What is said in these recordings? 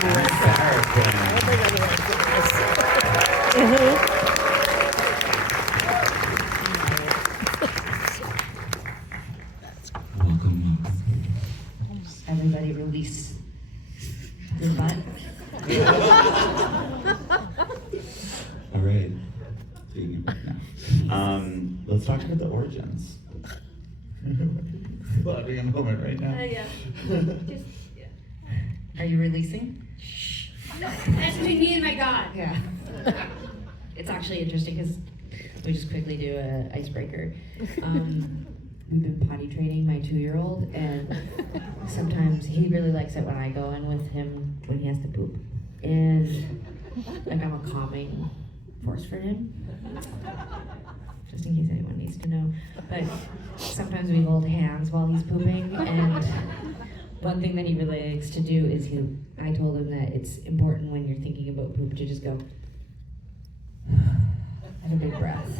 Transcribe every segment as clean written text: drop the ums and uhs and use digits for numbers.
Sara King. Welcome. Everybody release your butt. All right. Taking it back now. Let's talk about the origins. Having a moment right now. Yeah. Just, yeah. Are you releasing? That's between me and my God. Yeah. It's actually interesting because we just quickly do an icebreaker. We've been potty training my 2-year-old, and sometimes he really likes it when I go in with him when he has to poop. And like I'm a calming force for him. Just in case anyone needs to know. But sometimes we hold hands while he's pooping, and one thing that he really likes to do is I told him that it's important when you're thinking about poop to just go and a big breath.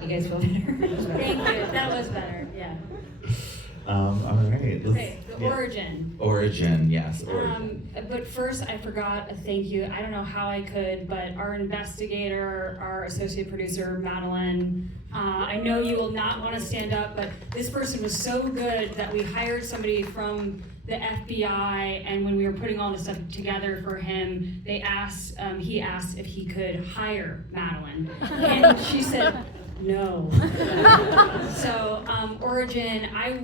You guys feel better? Thank you. That was better. Yeah. All right. Okay. The origin. Origin, yes. Origin. But first, I forgot a thank you. I don't know how I could, but our investigator, our associate producer, Madeline, I know you will not want to stand up, but this person was so good that we hired somebody from the FBI, and when we were putting all this stuff together for him, he asked if he could hire Madeline, and she said no. So origin, I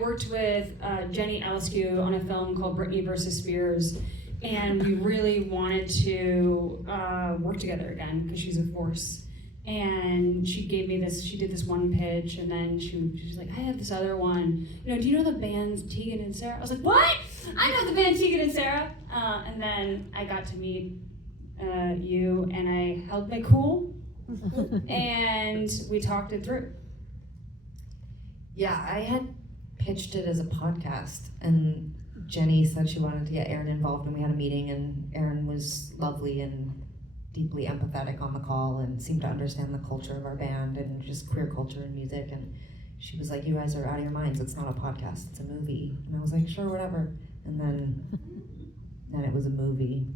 worked with Jenny Eliscu on a film called Britney versus Spears, and we really wanted to work together again because she's a force. And she did this one pitch, and then she was like, I have this other one. Do you know the bands Tegan and Sara? I was like, what? I know the band Tegan and Sara. And then I got to meet you, and I held my cool, and we talked it through. Yeah, I had pitched it as a podcast, and Jenny said she wanted to get Aaron involved, and we had a meeting, and Aaron was lovely and deeply empathetic on the call and seemed to understand the culture of our band and just queer culture and music. And she was like, you guys are out of your minds. It's not a podcast, it's a movie. And I was like, sure, whatever. And then it was a movie.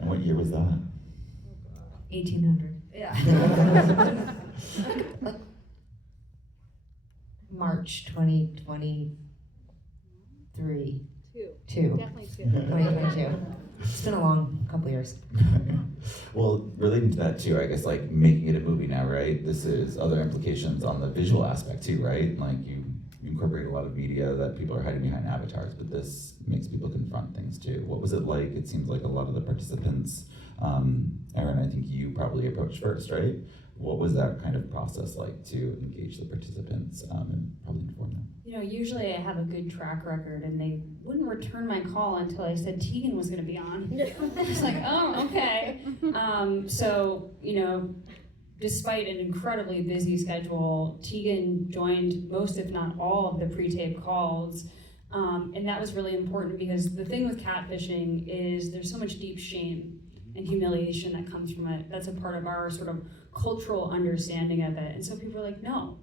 And what year was that? 1800. Yeah. like March 2023. Two. Definitely two. 2022. It's been a long couple years. Well, relating to that too, I guess like making it a movie now, right? This is other implications on the visual aspect too, right? Like you incorporate a lot of media that people are hiding behind avatars, but this makes people confront things too. What was it like? It seems like a lot of the participants, Aaron, I think you probably approached first, right? What was that kind of process like to engage the participants and probably inform them? Usually I have a good track record, and they wouldn't return my call until I said Tegan was going to be on. I was like, oh, okay. So, despite an incredibly busy schedule, Tegan joined most, if not all, of the pre-tape calls. And that was really important because the thing with catfishing is there's so much deep shame and humiliation that comes from it. That's a part of our sort of cultural understanding of it. And so people are like, no,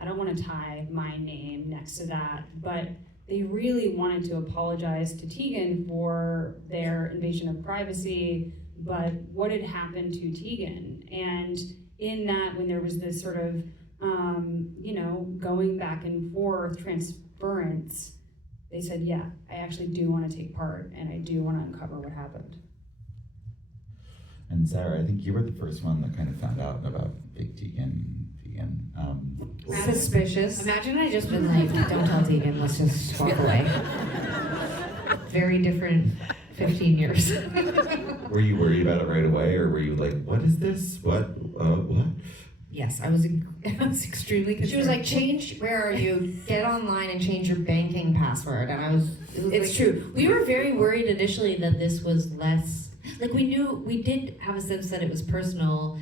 I don't want to tie my name next to that. But they really wanted to apologize to Tegan for their invasion of privacy, but what had happened to Tegan? And in that, when there was this sort of, going back and forth, transference, they said, yeah, I actually do want to take part, and I do want to uncover what happened. And Sara, I think you were the first one that kind of found out about fake Tegan. Suspicious. Imagine I just been like, don't tell Tegan, let's just walk away. Very different 15 years. Were you worried about it right away, or were you like, what is this? What? Yes, I was extremely concerned. She was like, where are you? Get online and change your banking password. And it's true. We were very worried initially that this was less, we did have a sense that it was personal.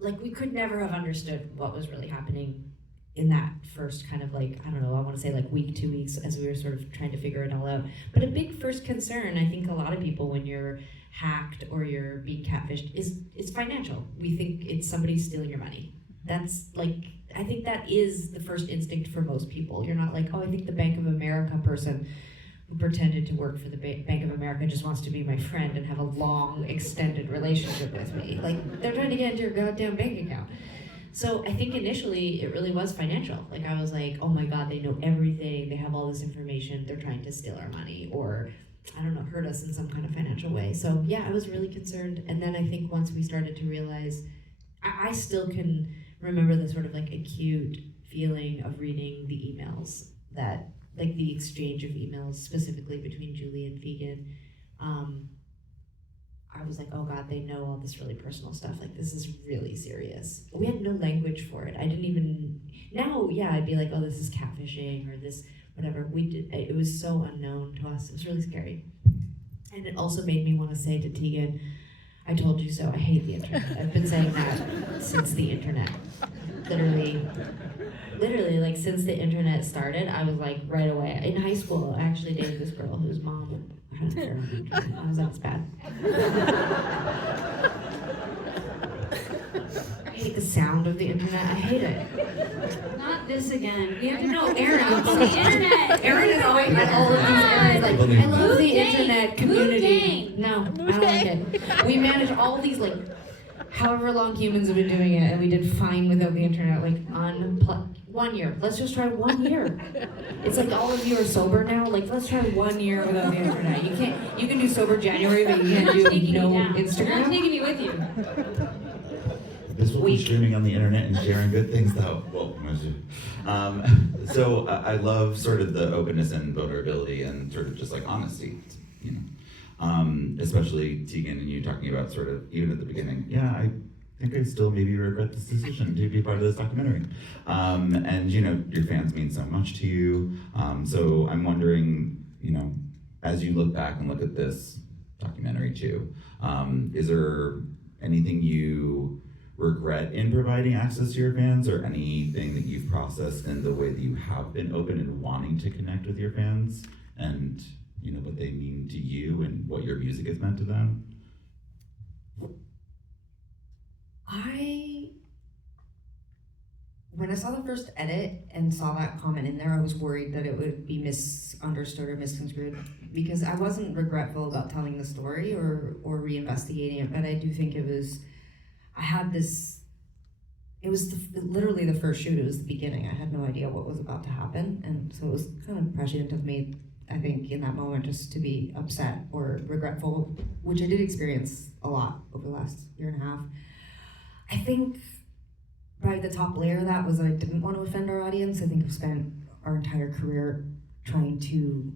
Like, we could never have understood what was really happening in that first kind of I want to say week, 2 weeks, as we were sort of trying to figure it all out. But a big first concern, I think a lot of people, when you're hacked or you're being catfished, is financial. We think it's somebody stealing your money. that's like, I think that is the first instinct for most people. You're not like, oh, I think the Bank of America person who pretended to work for the Bank of America just wants to be my friend and have a long, extended relationship with me. Like, they're trying to get into your goddamn bank account. So I think initially it really was financial. Like, I was like, oh my God, they know everything. They have all this information. They're trying to steal our money or, I don't know, hurt us in some kind of financial way. So yeah, I was really concerned. And then I think once we started to realize, I still can remember the sort of like acute feeling of reading the emails that, like the exchange of emails specifically between Julie and Tegan. I was like, oh God, they know all this really personal stuff. Like, this is really serious. We had no language for it. I didn't even, now, yeah, I'd be like, oh, this is catfishing or this, whatever. It was so unknown to us. It was really scary. And it also made me want to say to Tegan, I told you so, I hate the internet. I've been saying that since the internet. Literally, like since the internet started, I was like right away. In high school, I actually dated this girl whose mom had an affair on the internet. I was like, it's bad. I hate the sound of the internet. I hate it. Not this again. We have to No, know Erin. Aaron on the internet. Erin is always at all of these areas. Like, I love the internet community. No, I don't like it. We manage all these like, however long humans have been doing it, and we did fine without the internet. Like 1 year. Let's just try 1 year. It's like all of you are sober now. Like, let's try 1 year without the internet. You can do sober January, but you can't do no I'm not Instagram. taking you with you. This will be streaming on the internet and sharing good things though. Well, so I love sort of the openness and vulnerability and sort of just like honesty, you know. Especially Tegan and you talking about sort of, even at the beginning, yeah, I think I still maybe regret this decision to be part of this documentary. And you know, your fans mean so much to you. So I'm wondering, you know, as you look back and look at this documentary too, is there anything you regret in providing access to your fans, or anything that you've processed in the way that you have been open and wanting to connect with your fans, and you know what they mean to you and what your music has meant to them? When I saw the first edit and saw that comment in there, I was worried that it would be misunderstood or misconstrued, because I wasn't regretful about telling the story or reinvestigating it, but I do think it was literally the first shoot. It was the beginning. I had no idea what was about to happen, and so it was kind of prescient of me, I think, in that moment, just to be upset or regretful, which I did experience a lot over the last year and a half. I think probably the top layer of that was I didn't want to offend our audience. I think I've spent our entire career trying to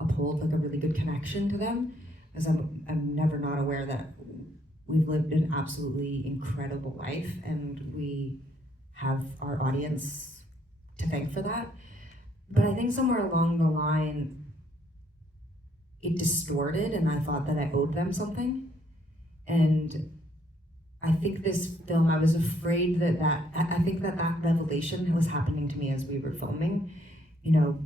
uphold like a really good connection to them, as I'm never not aware that we've lived an absolutely incredible life, and we have our audience to thank for that. But I think somewhere along the line, it distorted, and I thought that I owed them something. And I think this film, I was afraid I think that revelation was happening to me as we were filming. You know,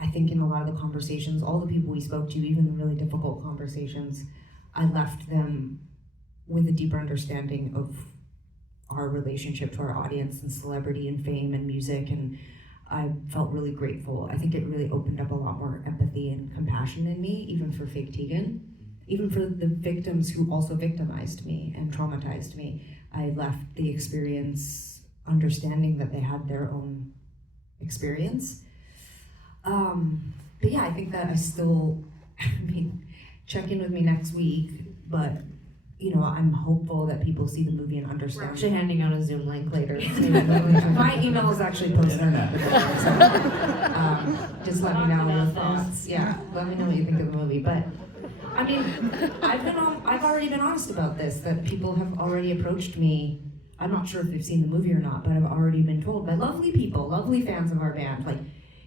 I think in a lot of the conversations, all the people we spoke to, even the really difficult conversations, I left them with a deeper understanding of our relationship to our audience and celebrity and fame and music, and I felt really grateful. I think it really opened up a lot more empathy and compassion in me, even for fake Tegan, even for the victims who also victimized me and traumatized me. I left the experience understanding that they had their own experience. But yeah, I think that check in with me next week, but you know, I'm hopeful that people see the movie and understand. We're actually handing out a Zoom link later. My email is actually posted on that. So, just let me know your thoughts. Yeah, let me know what you think of the movie. But I mean, I've already been honest about this, that people have already approached me. I'm not sure if they've seen the movie or not, but I've already been told by lovely people, lovely fans of our band, like,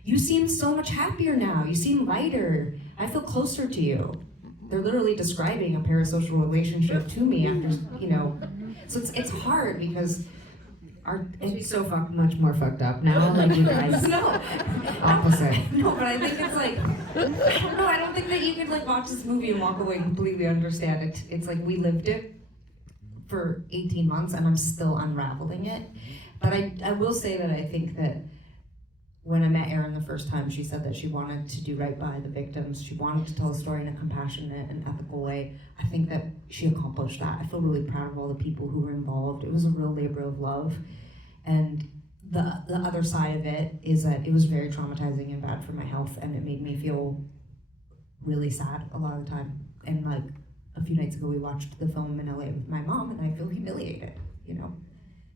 you seem so much happier now. You seem lighter. I feel closer to you. They're literally describing a parasocial relationship to me after, you know. So it's hard because It's so much more fucked up now, like you guys. No. Opposite. No, but I think it's like, I don't know, I don't think that you could like watch this movie and walk away and completely understand it. It's like we lived it for 18 months and I'm still unraveling it. But I will say that I think that when I met Erin the first time, she said that she wanted to do right by the victims. She wanted to tell a story in a compassionate and ethical way. I think that she accomplished that. I feel really proud of all the people who were involved. It was a real labor of love. And the other side of it is that it was very traumatizing and bad for my health, and it made me feel really sad a lot of the time. And like a few nights ago, we watched the film in LA with my mom, and I feel humiliated, you know?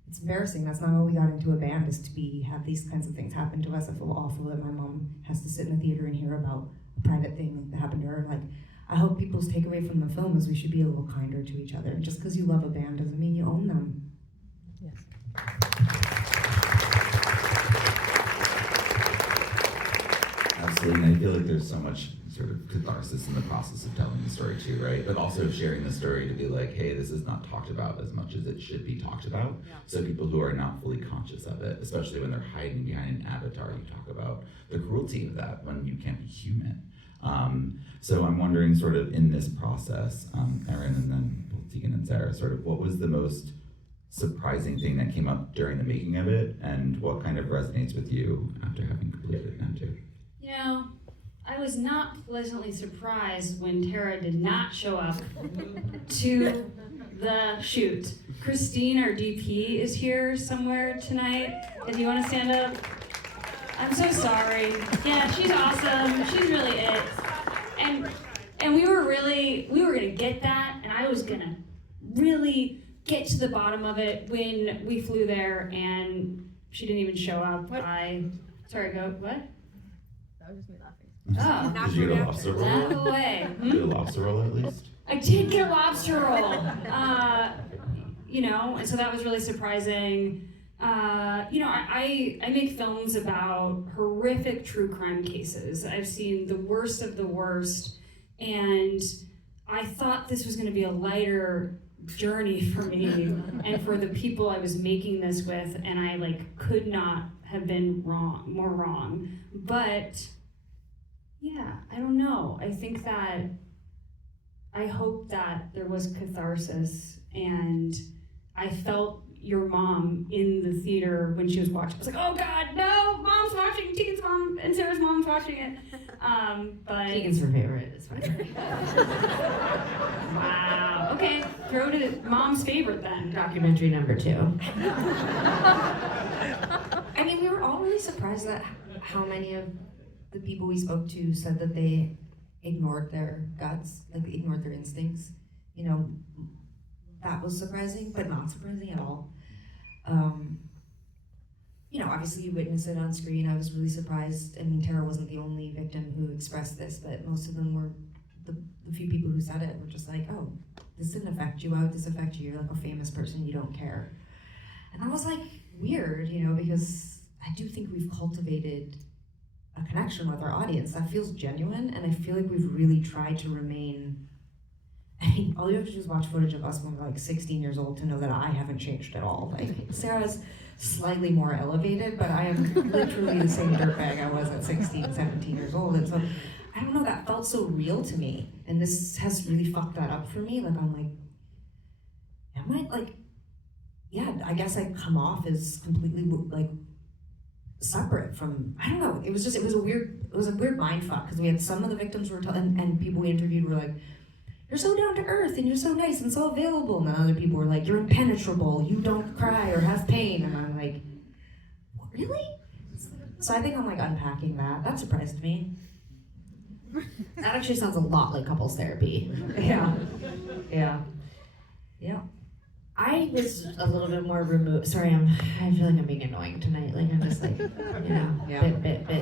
It's embarrassing. That's not why we got into a band, is to have these kinds of things happen to us. I feel awful that my mom has to sit in the theater and hear about a private thing that happened to her. Like, I hope people's takeaway from the film is we should be a little kinder to each other. Just because you love a band doesn't mean you own them. Yes. Absolutely, and I feel like there's so much sort of catharsis in the process of telling the story too, right? But also sharing the story to be like, hey, this is not talked about as much as it should be talked about. Yeah. So people who are not fully conscious of it, especially when they're hiding behind an avatar, you talk about the cruelty of that when you can't be human. So I'm wondering sort of in this process, Erin and then both Tegan and Sara, sort of what was the most surprising thing that came up during the making of it, and what kind of resonates with you after having completed it now too? You know, I was not pleasantly surprised when Tara did not show up to the shoot. Christine, our DP, is here somewhere tonight. If you want to stand up. I'm so sorry. Yeah, she's awesome. She's really it. And we were gonna get that, and I was gonna really get to the bottom of it when we flew there, and she didn't even show up. Sorry, go, what? That was just me laughing. Oh, Did you get a lobster roll? laugh away. Did you get a lobster roll at least? I did get a lobster roll. You know, and so that was really surprising. You know, I make films about horrific true crime cases. I've seen the worst of the worst, and I thought this was going to be a lighter journey for me and for the people I was making this with, and I like could not have been more wrong. But yeah, I don't know. I think that I hope that there was catharsis, and I felt your mom in the theater when she was watching. I was like, oh God, no, mom's watching, Tegan's mom and Sarah's mom's watching it. But Tegan's her favorite, it's fine. wow, okay, throw to mom's favorite then. Documentary number 2. I mean, we were all really surprised at how many of the people we spoke to said that they ignored their guts, like they ignored their instincts. You know, that was surprising, but not surprising at all. You know, obviously you witness it on screen. I was really surprised. I mean, Tara wasn't the only victim who expressed this, but most of them were, the few people who said it were just like, oh, this didn't affect you. Why would this affect you? You're like a famous person, you don't care. And I was like, weird, you know, because I do think we've cultivated a connection with our audience that feels genuine, and I feel like we've really tried to remain, I mean, all you have to do is watch footage of us when we're like 16 years old to know that I haven't changed at all. Like, Sarah's slightly more elevated, but I am literally the same dirtbag I was at 16, 17 years old. And so, I don't know, that felt so real to me. And this has really fucked that up for me. Like, I'm like, am I like, yeah, I guess I come off as completely like separate from, I don't know. It was a weird mind fuck, because we had some of the victims were and people we interviewed were like, you're so down to earth and you're so nice and so available. And then other people were like, you're impenetrable, you don't cry or have pain. And I'm like, what, really? So I think I'm like unpacking that. That surprised me. That actually sounds a lot like couples therapy. Yeah. I was a little bit more removed. Sorry, I feel like I'm being annoying tonight. Like I'm just like, Yeah. bit, but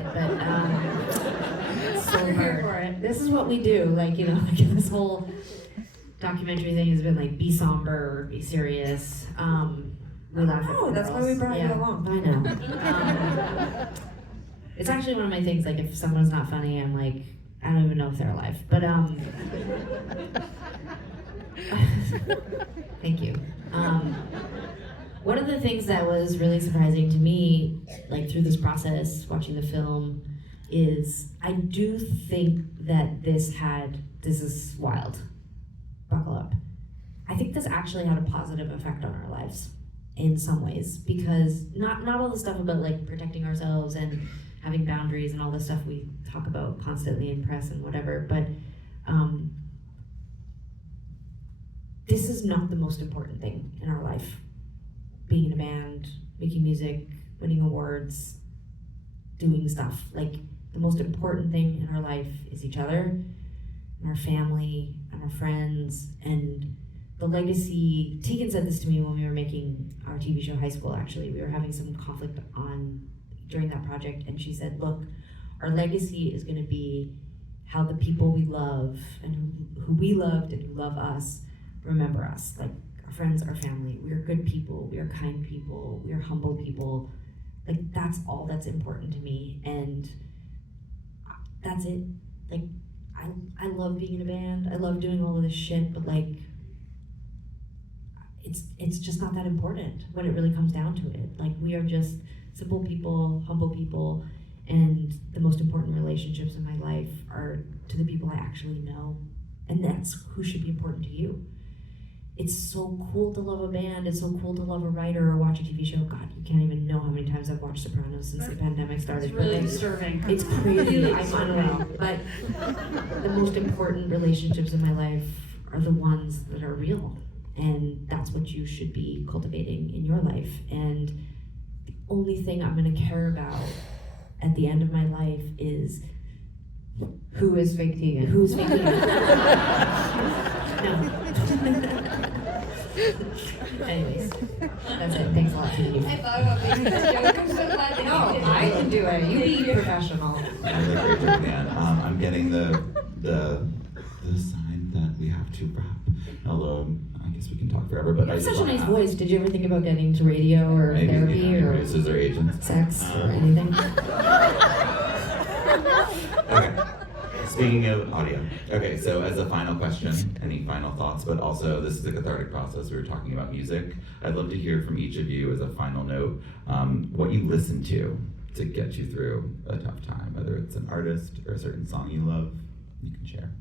it's so You're here hard. for it. This is what we do. Like, you know, like this whole documentary thing has been like, be somber or be serious. We laugh at Oh, that's why we brought you along. I know. It's actually one of my things. Like, if someone's not funny, I'm like, I don't even know if they're alive. But thank you. One of the things that was really surprising to me, like through this process, watching the film, is I do think that this is wild. Buckle up. I think this actually had a positive effect on our lives. in some ways, because not all the stuff about like protecting ourselves and having boundaries and all the stuff we talk about constantly in press and whatever, but this is not the most important thing in our life. Being in a band, making music, winning awards, doing stuff. Like, the most important thing in our life is each other, and our family, and our friends, and the legacy. Tegan said this to me when we were making our TV show High School, actually. We were having some conflict during that project, and she said, look, our legacy is gonna be how the people we love, and who we loved and who love us, remember us. Like, our friends, our family. We are good people, we are kind people, we are humble people. Like, that's all that's important to me, and that's it. Like, I love being in a band, I love doing all of this shit, but like, it's just not that important when it really comes down to it. Like, we are just simple people, humble people, and the most important relationships in my life are to the people I actually know, and that's who should be important to you. It's so cool to love a band, it's so cool to love a writer or watch a TV show. God, you can't even know how many times I've watched Sopranos since the pandemic started. It's really disturbing. It's crazy, I'm unaware, but the most important relationships in my life are the ones that are real, and that's what you should be cultivating in your life. And the only thing I'm gonna care about at the end of my life is Who is fake Tegan? who's fake Tegan. No. Anyways, that's it. Thanks a lot to you. I thought about making this joke. I'm so glad that no, I can do it. You be professional. That was a great joke, man. I'm getting the sign that we have to wrap. Although I guess we can talk forever, but You I have just such a wanna nice ask- voice. Did you ever think about getting into radio or Maybe, therapy yeah, or producers or agents. sex or anything? Okay. Speaking of audio, okay, so as a final question, any final thoughts, but also this is a cathartic process, we were talking about music. I'd love to hear from each of you as a final note, what you listen to get you through a tough time, whether it's an artist or a certain song you love, you can share.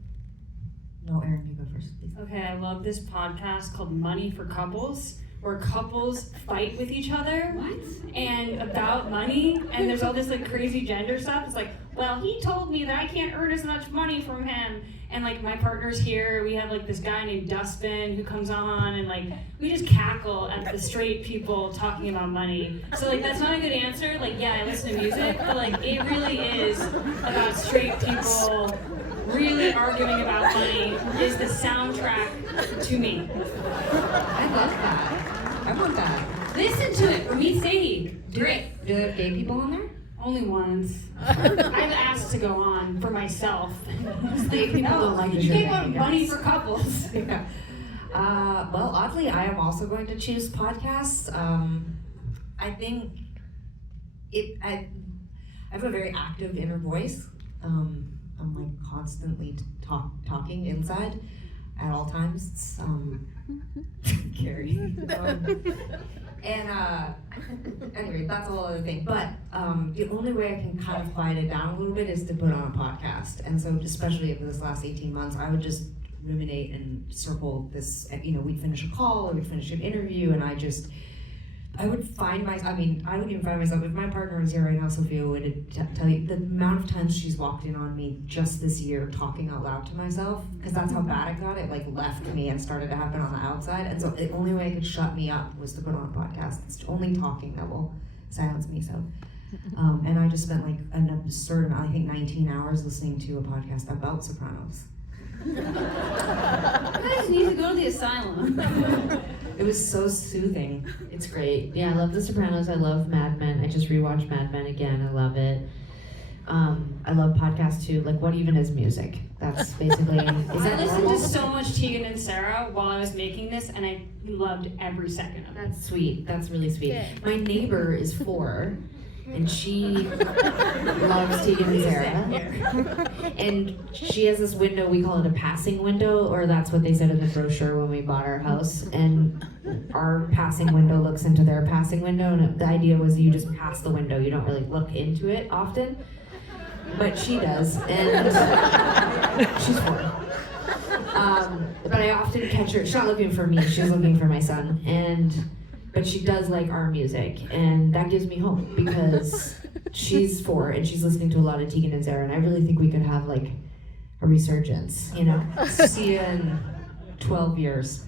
No, Erin, you go first, please. Okay, I love this podcast called Money for Couples, where couples fight with each other. What? And about money, and there's all this like crazy gender stuff. It's like, well, he told me that I can't earn as much money from him. And like my partner's here, we have like this guy named Dustbin who comes on, and like we just cackle at the straight people talking about money. So like that's not a good answer. Like, yeah, I listen to music, but like it really is about straight people really arguing about money is the soundtrack to me. I love that. I want that. Listen to it for me, Sadie. Great. Do they have gay people on there? Only once. I've asked to go on for myself. Gay people don't like the You show. came on Money for Couples. Yeah. Well, oddly, I am also going to choose podcasts. I think I have a very active inner voice. I'm like constantly talking inside at all times. It's, Carrie. Anyway, that's a whole other thing. But the only way I can kind of quiet it down a little bit is to put on a podcast. And so, especially over this last 18 months, I would just ruminate and circle this. You know, we'd finish a call or we'd finish an interview, and I would find myself, I would even find myself, if my partner was here right now, Sophia would tell you the amount of times she's walked in on me just this year talking out loud to myself, because that's how bad it got. It like left me and started to happen on the outside. And so the only way it could shut me up was to put on a podcast. It's only talking that will silence me. So, and I just spent like an absurd amount, I think 19 hours listening to a podcast about Sopranos. You guys need to go to the asylum. It was so soothing. It's great. Yeah, I love The Sopranos. I love Mad Men. I just rewatched Mad Men again. I love it. I love podcasts too. Like, what even is music? That's basically. Is I that listened normal? to so much Tegan and Sara while I was making this, and I loved every second of it. That's sweet. That's really sweet. Good. My neighbor is 4, and she loves Tegan and Sara. And she has this window, we call it a passing window, or that's what they said in the brochure when we bought our house. And our passing window looks into their passing window, and the idea was you just pass the window, you don't really look into it often. But she does, and she's 4. But I often catch her, she's not looking for me, she's looking for my son. And but she does like our music, and that gives me hope because she's 4 and she's listening to a lot of Tegan and Sara, and I really think we could have like a resurgence, you know? See you in 12 years.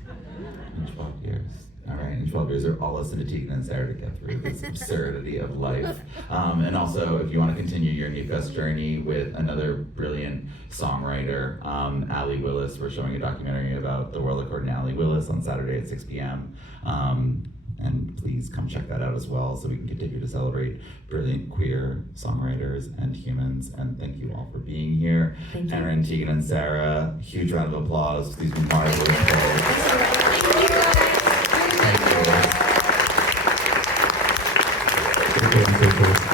In 12 years. All right, in 12 years, they're all listening to Tegan and Sara to get through this absurdity of life. And also, if you want to continue your NewFest journey with another brilliant songwriter, Allie Willis, we're showing a documentary about the world according to Allie Willis on Saturday at 6 p.m. And please come check that out as well so we can continue to celebrate brilliant queer songwriters and humans. And thank you all for being here. Thank you. Erin, Tegan, and Sara, huge round of applause for these marvelous folks. Thank you. Okay,